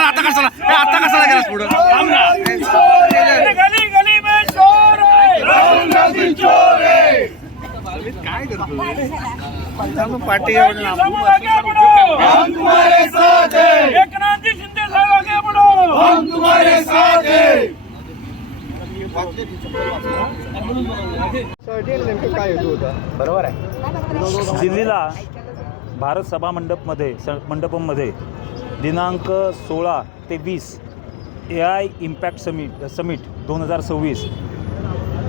आता कशाला गेला पुढं काय करतो पार्टी बरोबर आहे. दिल्लीला भारत सभा मंडपमध्ये दिनांक 16 ते 20 AI इम्पॅक्ट समिट 2026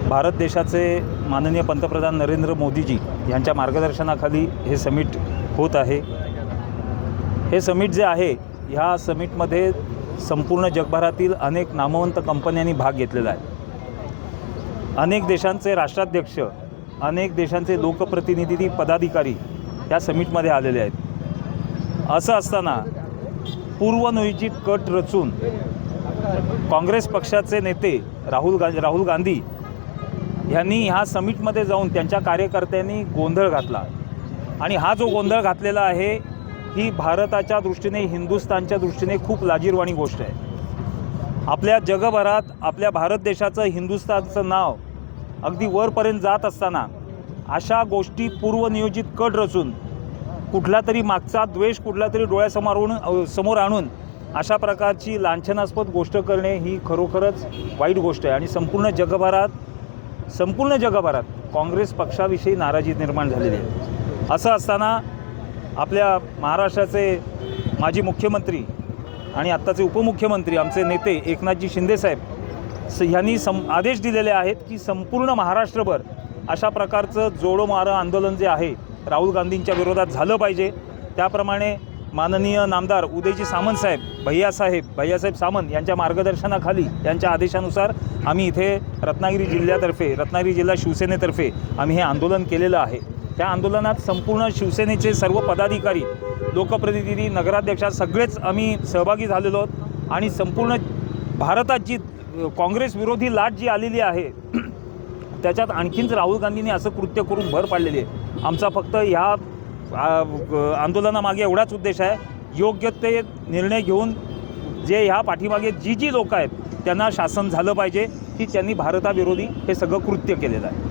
भारत देशाचे माननीय पंतप्रधान नरेंद्र मोदीजी यांच्या मार्गदर्शनाखाली हे समिट होत आहे. हे समिट जे आहे, ह्या समिटमध्ये संपूर्ण जगभरातील अनेक नामवंत कंपन्यांनी भाग घेतलेला आहे. अनेक देशांचे राष्ट्राध्यक्ष, अनेक देशांचे लोकप्रतिनिधी पदाधिकारी या समिटमध्ये आलेले आहेत. असं असताना पूर्वनियोजित कट रचून काँग्रेस पक्षाचे नेते राहुल गांधी यांनी ह्या समिटमध्ये जाऊन त्यांच्या कार्यकर्त्यांनी गोंधळ घातला. आणि हा जो गोंधळ घातलेला आहे, ही भारताच्या दृष्टीने, हिंदुस्थानच्या दृष्टीने खूप लाजिरवाणी गोष्ट आहे. आपल्या जगभरात आपल्या भारत देशाचं, हिंदुस्थानचं नाव अगदी वरपर्यंत जात असताना अशा गोष्टी पूर्वनियोजित कट रचून कुठला तरी मागचा द्वेष कुठला तरी डोळ्यासमोर आणून अशा प्रकारची लांछनास्पद गोष्ट करणे ही खरोखरच वाईट गोष्ट आहे. आणि संपूर्ण जगभरात काँग्रेस पक्षाविषयी नाराजी निर्माण झालेली आहे. असं असताना आपल्या महाराष्ट्राचे माजी मुख्यमंत्री आणि आत्ताचे उपमुख्यमंत्री आमचे नेते एकनाथजी शिंदेसाहेब ह्यांनी आदेश दिलेले आहेत की संपूर्ण महाराष्ट्रभर अशा प्रकारचं जोडो मारो आंदोलन जे आहे राहुल गांधींच्या विरोधात झालं पाहिजे. त्याप्रमाणे माननीय नामदार उदयजी सामंत साहेब, भैयासाहेब सामंत यांच्या मार्गदर्शनाखाली, त्यांच्या आदेशानुसार आम्ही इथे रत्नागिरी जिल्हा शिवसेनेतर्फे आम्ही हे आंदोलन केलेलं आहे. त्या आंदोलनात संपूर्ण शिवसेनेचे सर्व पदाधिकारी, लोकप्रतिनिधी, नगराध्यक्ष सगळेच आम्ही सहभागी झालेलो आहोत. आणि संपूर्ण भारतात जी काँग्रेस विरोधी लाट जी आलेली आहे त्याच्यात आणखीनच राहुल गांधींनी असं कृत्य करून भर पाडलेली आहे. आमचा फक्त ह्या आंदोलनामागे एवढाच उद्देश आहे, योग्य ते निर्णय घेऊन जे ह्या पाठीमागे जी लोक आहेत त्यांना शासन झालं पाहिजे की त्यांनी भारताविरोधी हे सगळं कृत्य केलेलं आहे.